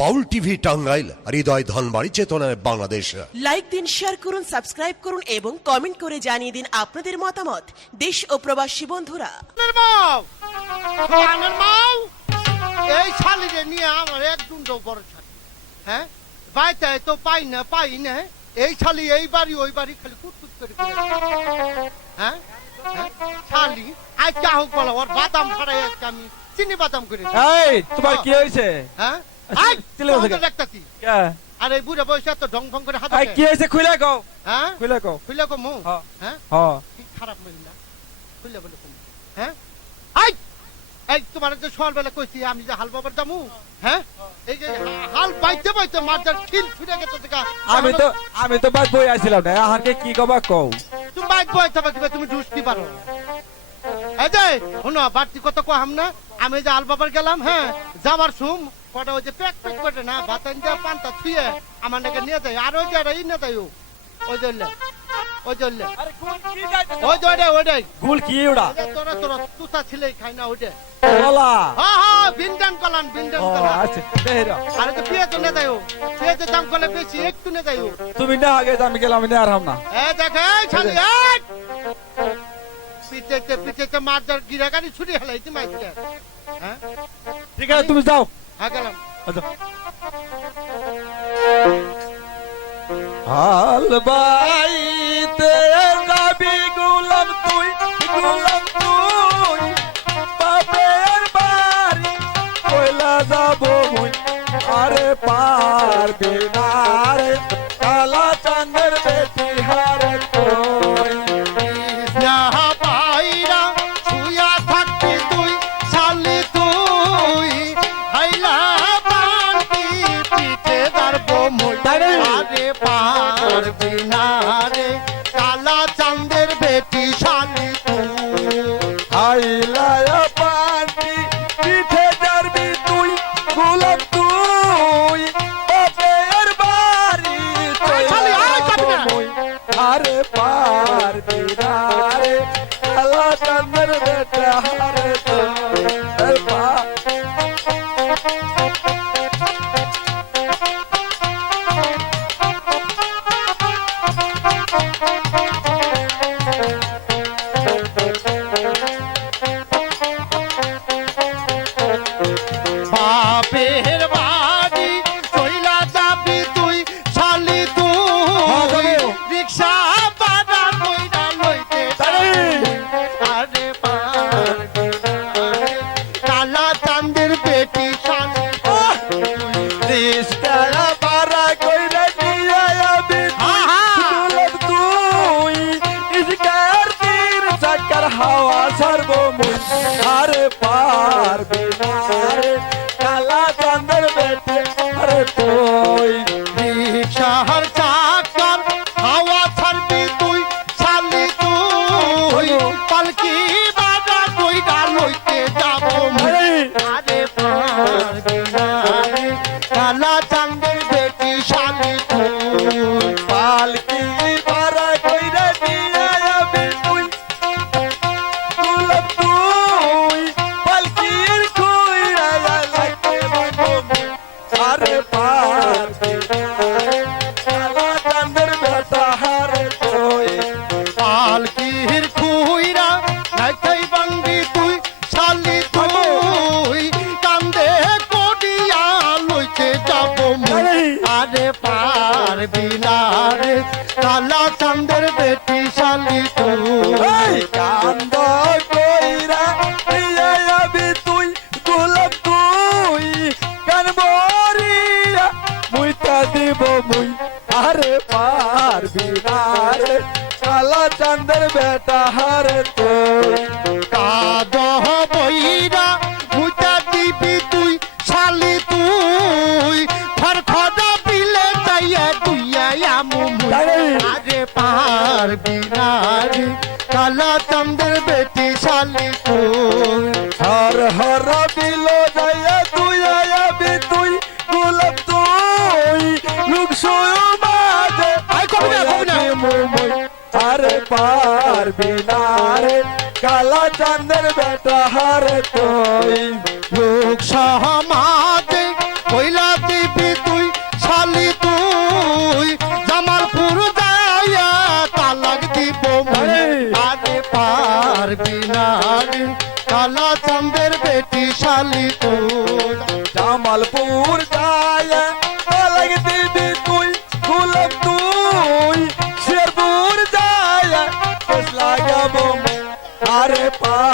বাউল TV Tangail হৃদয় ধনবাড়ি চেতনায় Bangladesh. Like দিন share করুন সাবস্ক্রাইব করুন এবং কমেন্ট করে জানিয়ে দিন আপনাদের মতামত। দেশ ও প্রবাসী বন্ধুরা। এই শালিরে নিয়ে আমার এক দুন্দ বড় শালি। হ্যাঁ? বাইতে তো পাই না পাই না। এই শালি এই বাড়ি ওই বাড়ি খালি কুটকুট করে হ্যাঁ? হ্যাঁ? শালি আজ যা হোক বলো ওর বাদাম ফাড়াই আজকে আমি চিনি বাদাম করে এই তোমার কি হয়েছে? হ্যাঁ? আই। দেখতাছি। কে? আর বুড়া বয়সে তো ঢং ঢং করে হাত এই কি খুলে কও। হ্যাঁ? খুলে কও। খুলে কো মু? হ্যাঁ। হ্যাঁ খারাপ মহিলা। খুলে বলে হ্যাঁ? আই! এই তোমার যে কইছি আমি যে হাল বাবার দামু? হ্যাঁ? এই যে হাল বাইতে মাঝার খিল ছুটে গেছে দেখা। আমি তো আমি তো বাদ বই আছিলাম না। আহারকে কি কবা কও? তুমি বাইক বইতে পারবে তুমি ঢুসতে পারো। এই যে শোনো বাড়তি কত কহাম না। আমি যে হাল বাবার গেলাম হ্যাঁ যাবার সুম কটা ওই যে প্যাক প্যাক করে না ভাতান দিয়ে পান্তা ছুঁয়ে আমার নাকি নিয়ে যায় আর ওই যে ই না তাই ওই জন্য ওই জন্য ওই যে ওইটাই ওইটাই গুল কি ওড়া? তোরা তোরা তুতা ছিলেই খাই না ওইটা বলা হ্যাঁ হ্যাঁ বিন্দান কলান বিন্দান কলান। আচ্ছা আরে তো পেঁয়াজ পেঁয়াজের দাম করলে বেশি একটু নে দেয় তুমি না আগে আমি গেলাম আমি আর হাম না। এ দেখে গিরাগানি হেলাইছি হ্যাঁ ঠিক আছে তুমি যাও। হ্যাঁ গেলাম। আচ্ছা। গুলাম তুই গুলাম তুই বাপের বাড়ি কইলা যাব মুই। আরে পারবি না রে। পারবি কালা চাঁদের বেটি শালি আইলায়া পিঠে যাবি তুই গোলাপ বাপের পারবি না রে কালা চাঁদের বেটে আরে তুই রিক্সার চাকার হাওয়া ছাড়বি তুই শালি তুই পালকি ভাড়া কইরা লইতে যাব। আরে। আরে পারবি না রে, কালা চাঁদের বেটা হারে কাদহ বইরা মুটা দিবি তুই শালি তুই। খড়খড়া বিলে যাইয়া দুইয়া আমু আরে! আরে পারবি না রে কালা বেটি শালি তুই। হর হর বিলো যাইয়া তুই আয়াবি তুই গোলাপ তুই। লোক সোয় আই কবি না, কবি না। হার পারবি না রে কালা চাঁদের বেটা হার তুই। লোক সহমাতে কইলা দিবি তুই শালি তুই। জামালপুর যাইয়া তালাক দিব আরে। পারবি না রে কালা চাঁদের বেটি শালি তুই। জামালপুর যাইয়া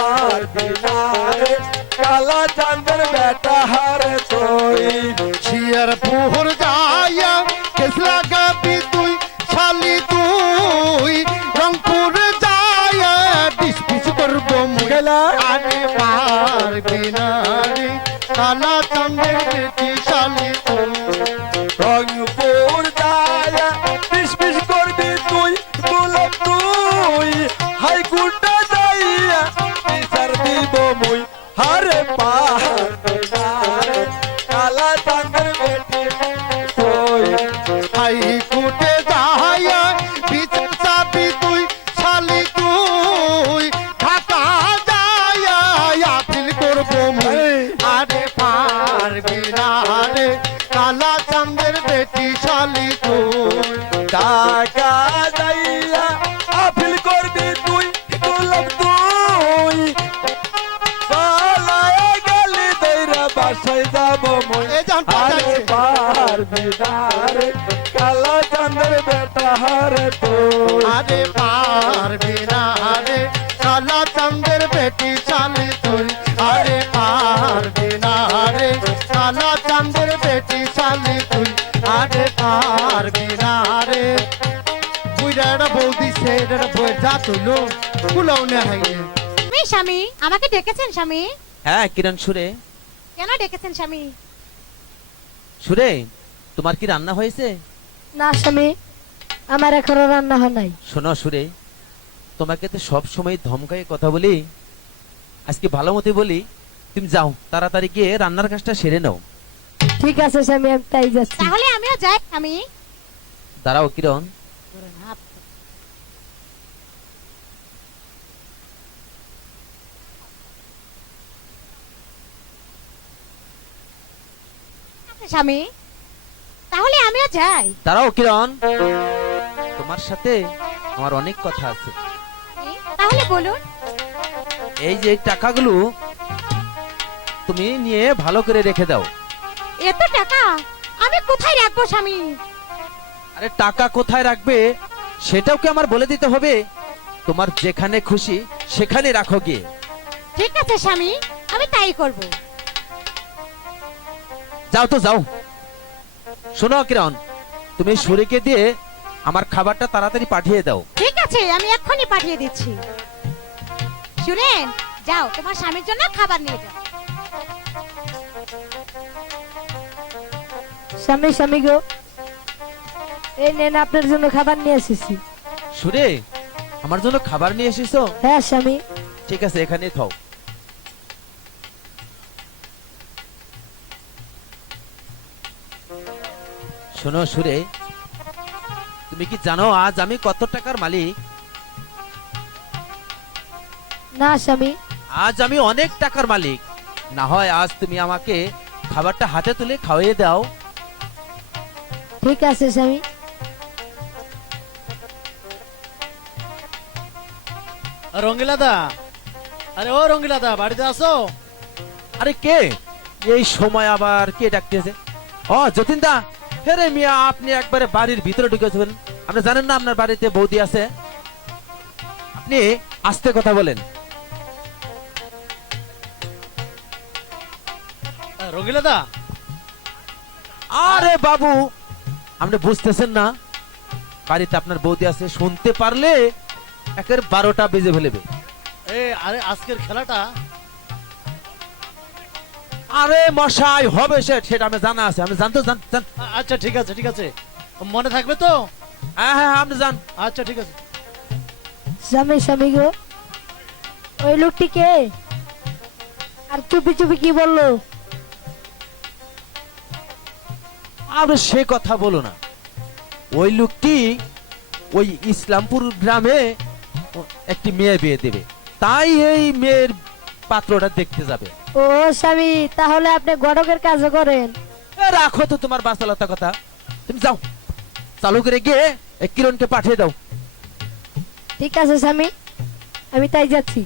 পারবি না রে কালা চাঁদের বেটা হারে তুই শিয়ার পুহর যাইয়া কেস লাগাবি তুই শালি তুই রংপুর যাইয়া ডিস পিস করব মুই। গেলা? আরে পারবি না রে কালা চন্দ্রের বেটি শালি কুটে বিচার চাবি তুই শালি তুই ঢাকা যাইয়া আপিল করব আরে পারবি না রে কালা চন্দ্রের বেটি শালি তুই। টাকা যাইয়া আপিল করবি তুই গোলাপ তুই। পালায় গেলি দইরা বাসায় যাব মই। পারবি না হারে তুই আরে পারবি না রে কালা চন্দ্রের বেটি শালি তুই। আরে পারবি না রে কালা চন্দ্রের বেটি শালি তুই। আরে পারবি না রে বুইরা একটা বউ দিছে এটা বউয়ের যা তুলো কুলাও না হাইয়ে তুমি স্বামী আমাকে ডেকেছেন স্বামী? হ্যাঁ কিরণ সুরে। কেন ডেকেছেন স্বামী? সুরে তোমার কি রান্না হয়েছে? না স্বামী। আমার এখনও রান্না হয় নাই। শোনো সুরে তোমাকে তো সব সময় ধমকায় কথা বলি। আজকে ভালো মতো বলি তুমি যাও তাড়াতাড়ি গিয়ে রান্নার কাজটা সেরে নাও। ঠিক আছে স্বামী আমি তাই যাচ্ছি। তাহলে আমিও যাই স্বামী দাঁড়াও কিরণ। স্বামী তাহলে আমিও যাই। দাঁড়াও কিরণ। তোমার সাথে আমার অনেক কথা আছে। তাহলে বলুন। এই যে টাকাগুলো তুমি নিয়ে ভালো করে রেখে দাও। এত টাকা? আমি কোথায় রাখব স্বামী? আরে টাকা কোথায় রাখবে সেটাও কি আমার বলে দিতে হবে? তোমার যেখানে খুশি সেখানে রাখো গিয়ে। ঠিক আছে স্বামী আমি তাই করব। যাও তো যাও। শোনো কিরণ তুমি সুরিকে দিয়ে আমার খাবারটা তাড়াতাড়ি পাঠিয়ে দাও। ঠিক আছে আমি এক্ষুনি পাঠিয়ে দিচ্ছি। শুনেন যাও তোমার স্বামীর জন্য খাবার নিয়ে যাও। স্বামী স্বামী গো এই নেন আপনার জন্য খাবার নিয়ে এসেছি। সুরে আমার জন্য খাবার নিয়ে এসেছ? হ্যাঁ স্বামী। ঠিক আছে এখানে থাও শোনো সুরে তুমি কি জানো আজ আমি কত টাকার মালিক? না স্বামী। আজ আমি অনেক টাকার মালিক। না হয় আজ তুমি আমাকে খাবারটা হাতে তুলে খাওয়িয়ে দাও। ঠিক আছে স্বামী। রঙ্গিলাদা। আরে ও রঙ্গিলাদা বাড়িতে আসো আরে কে? এই সময় আবার কে ডাকতেছে? ও যতীন দা হেরে মিয়া আপনি একবারে বাড়ির ভিতরে ঢুকেছেন আপনি জানেন না আপনার বাড়িতে বৌদি আছে? আপনি আস্তে কথা বলেন। রঙ্গিলাদা আরে বাবু আপনি বুঝতেছেন না? বাড়িতে আপনার বৌদি আছে শুনতে পারলে একের বারোটা বেজে ফেলেবে। এ আরে আজকের খেলাটা আরে মশাই হবে সে সেটা আমি জানা আছে আমি জানতো জান আচ্ছা ঠিক আছে ঠিক আছে। মনে থাকবে তো? হ্যাঁ হ্যাঁ আপনি জান আচ্ছা ঠিক আছে। স্বামী স্বামী গো ওই লোকটি কে? আর চুপি চুপি কি বলল? আপনি সে কথা বলো না। ওই লোকটি ওই ইসলামপুর গ্রামে একটি মেয়ে বিয়ে দেবে। তাই এই মেয়ের পাত্রটা দেখতে যাবে। ও স্বামী তাহলে আপনি গড়কের কাজ করেন। রাখো তো তোমার বাসালতা কথা। তুমি যাও। চালু করে গিয়ে কিরণকে পাঠিয়ে দাও। ঠিক আছে স্বামী আমি তাই যাচ্ছি।